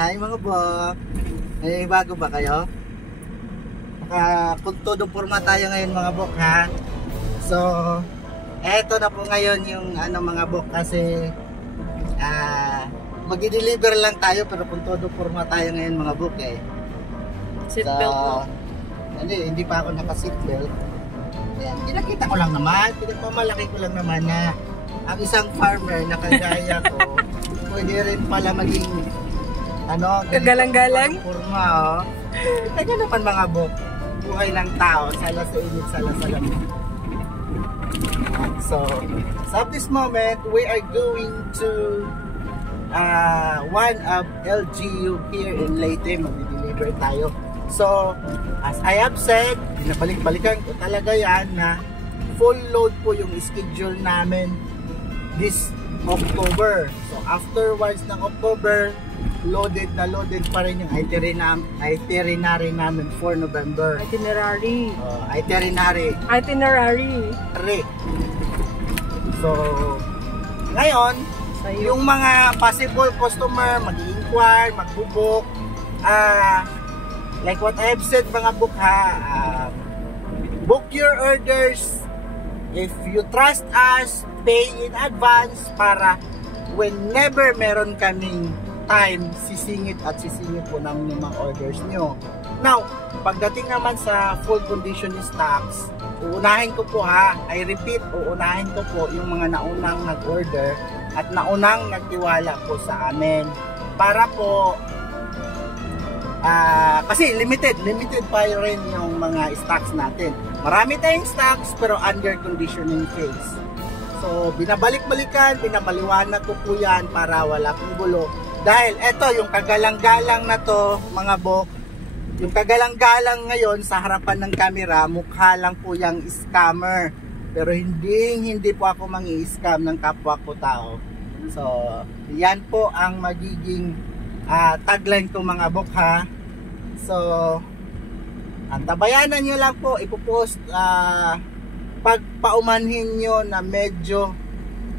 Hi mga bok. May bago ba kayo? Kung todo forma tayo ngayon mga bok ha. So, eto na po ngayon yung mga bok kasi mag-deliver lang tayo pero kung todo forma tayo ngayon mga bok eh. Seatbelt mo? Hindi pa ako naka-seatbelt. Ayan, pinakita ko lang naman, pinagmamalaki ko lang naman na ang isang farmer na kagaya ko, pwede rin pala maging kagalang-galang? Forma, oh. Kaya naman mga bok, buhay ng tao, sala sa init, sala sa lamig. So at this moment, we are going to one of LGU here in Leyte, mag-deliver tayo. So, as I have said, pinabalik-balikan ko talaga yan na full load po yung schedule namin this October. So, afterwards ng October, loaded na loaded pa rin yung itinerary namin for November. Itinerary. Itinerary. So, ngayon, yung mga possible customer, mag-inquire, mag-book, like what I have said mga book ha, book your orders. If you trust us, pay in advance para whenever meron kaming time, sisingit po namin yung mga orders nyo. Now, pagdating naman sa full condition stocks, uunahin ko po ha, I repeat, uunahin ko po yung mga naunang nag-order at naunang nagtiwala po sa amin. Para po kasi limited pa rin yung mga stocks natin. Marami tayong stocks pero under conditioning phase. So binabalik-balikan, pinapaliwanag ko po yan para wala pong gulo. Dahil eto yung kagalang-galang na to mga bok, yung kagalang-galang ngayon sa harapan ng camera, mukha lang po yung scammer. Pero hindi po ako mangi-scam ng kapwa ko tao. So yan po ang magiging tagline ko mga bok ha. So antabayanan nyo lang po, ipopost pag paumanhin nyo na medyo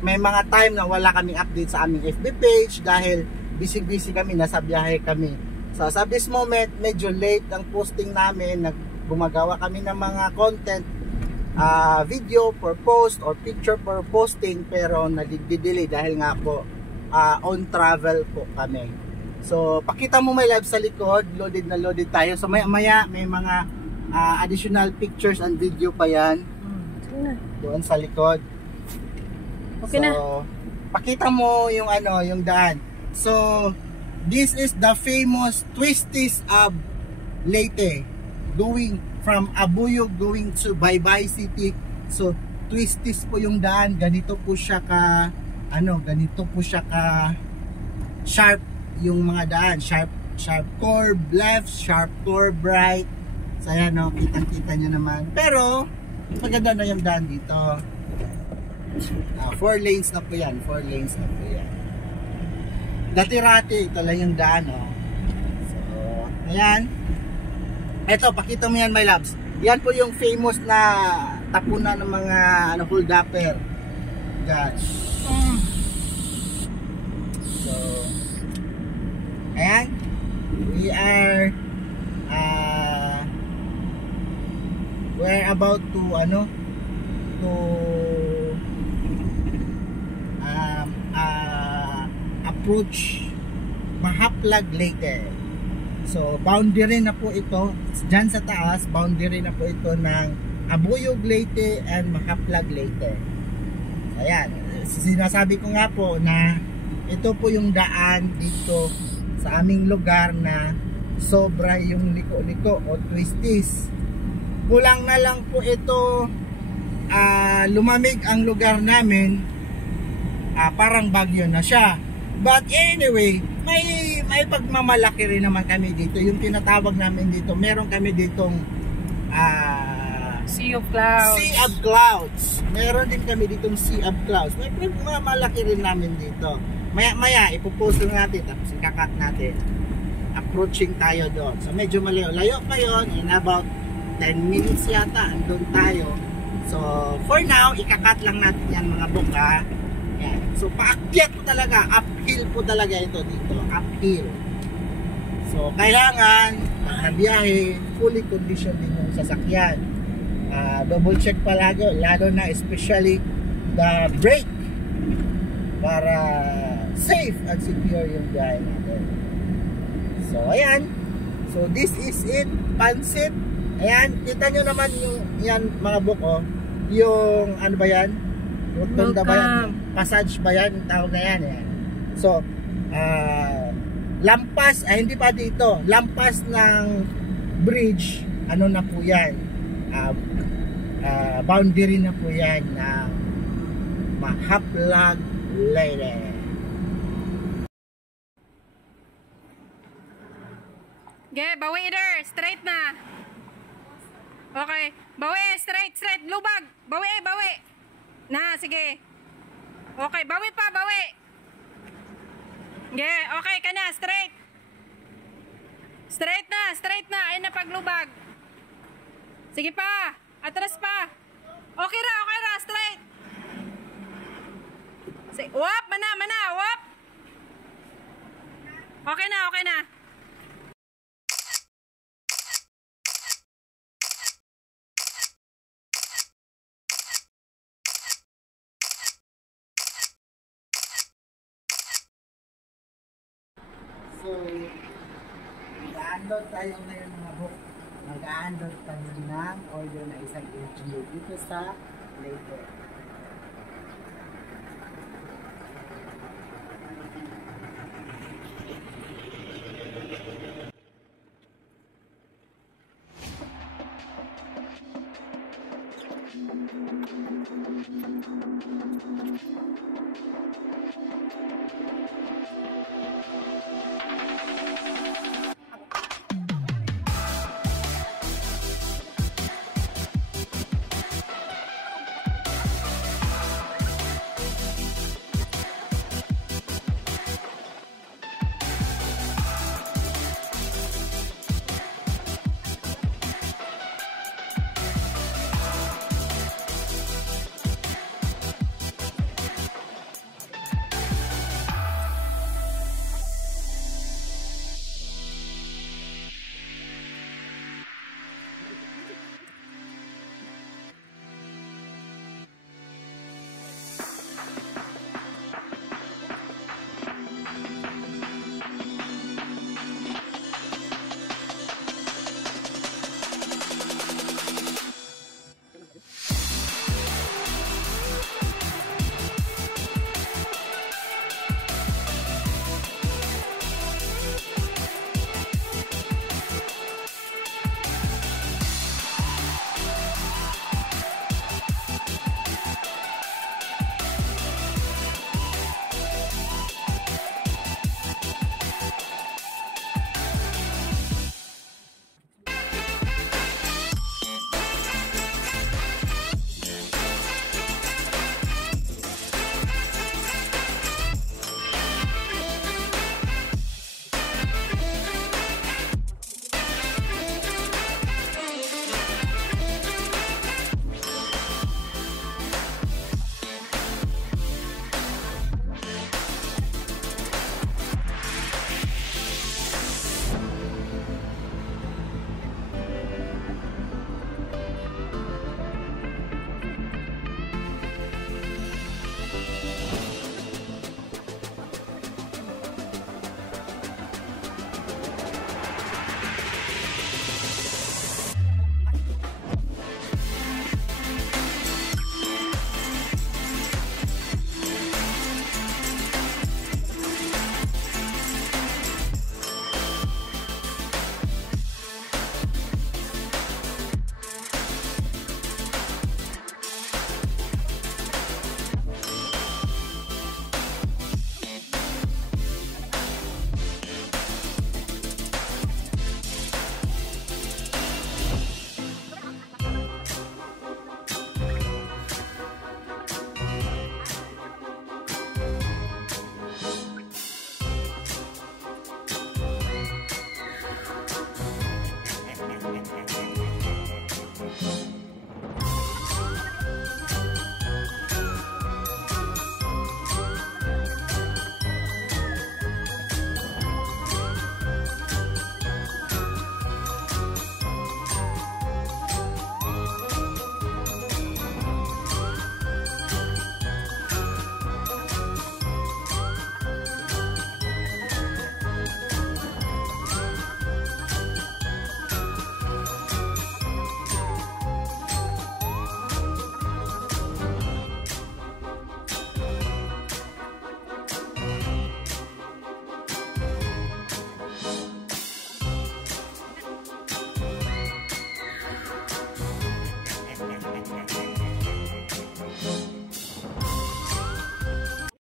may mga time na wala kaming update sa aming FB page dahil busy kami, nasa biyahe kami. So sa this moment medyo late ang posting namin, gumagawa kami ng mga content, video for post or picture for posting, pero nagdi-delay dahil nga po on travel po kami. So pakita mo may live sa likod, loaded na loaded tayo. So maya may mga additional pictures and video pa yan doon sa likod. Okay na. So pakita mo yung yung daan. So this is the famous Twisties of Leyte, going from Abuyog going to Baybay City. So Twisties po yung daan, ganito po siya ka sharp yung mga daan, sharp curve left, sharp curve right. So ayan kitang-kita nyo naman. Pero maganda na yung daan dito. 4 lanes na po yan, 4 lanes na po yan. Dati-rati, ito lang yung daan So ayan. Eto, pakita mo yan my loves. Yan po yung famous na tapunan ng mga hold-upper. Gosh. So ayan, we are we're about to approach Mahaplag Leyte. So boundary na po ito dyan sa taas, boundary na po ito ng Abuyog Leyte and Mahaplag Leyte. Ayan, sinasabi ko nga po na ito po yung daan dito sa aming lugar na sobra yung liko-liko o twisties. Kulang na lang po ito lumamig ang lugar namin, parang bagyo na siya. But anyway, may pagmamalaki rin naman kami dito. Yung tinatawag namin dito, meron kami ditong Sea of Clouds. Sea of Clouds. Meron din kami ditong Sea of Clouds. May pagmamalaki rin namin dito. Maya ipopost natin, tapos ikakat natin. Approaching tayo doon. So medyo malayo pa yun. In about 10 minutes yata andun tayo. So for now, ikakat lang natin yan mga buka. Yan. So paakyat po talaga, uphill po talaga ito dito. Uphill. So, kailangan biyahe, fully conditioned din yung sasakyan. Double check palagi, lalo na especially the brake para safe and secure yung biyahe natin. So, ayan. So, this is it. Pansit. Ayan, kita nyo naman yung yan mga buko. Yung, ano ba yan? Rotunda ba yan? Passage ba yan? Yung tawag na yan. Ayan. So, lampas, hindi pa dito. Lampas ng bridge, ano na po yan? Boundary na po yan ng Mahaplag Leyte. Okay, bawi there. Straight na. Okay. Bawi, straight. Lubag. Bawi. Na, sige. Okay, bawi pa, bawi. Okay ka na, straight. Straight na. Ayun na paglubag. Sige pa. Atras pa. Okay ra, straight. Wap, mana, wap. Okay na. So, mag-unload tayo ngayon mga book. Mag-unload tayo ng order na isang LGU dito sa Leyte.